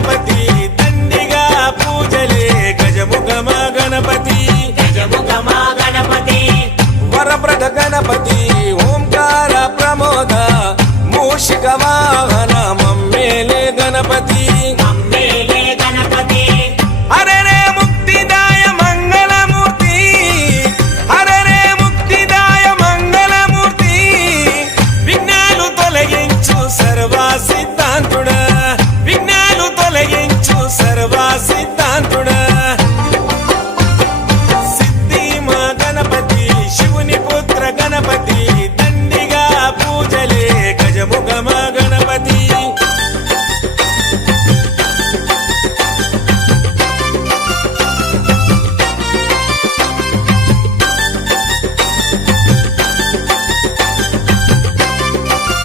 గణపతి దండిగా పూజలే గజముఖమ గణపతి వరప్రద గణపతి ఓంకార ప్రమోద మూషిక వాహన మమ్మేలే గణపతి హరరే ముక్తిదాయ మంగళమూర్తి హరరే ముక్తిదాయ మంగళమూర్తి విఘ్నాలు తొలగించు సర్వసిద్ధ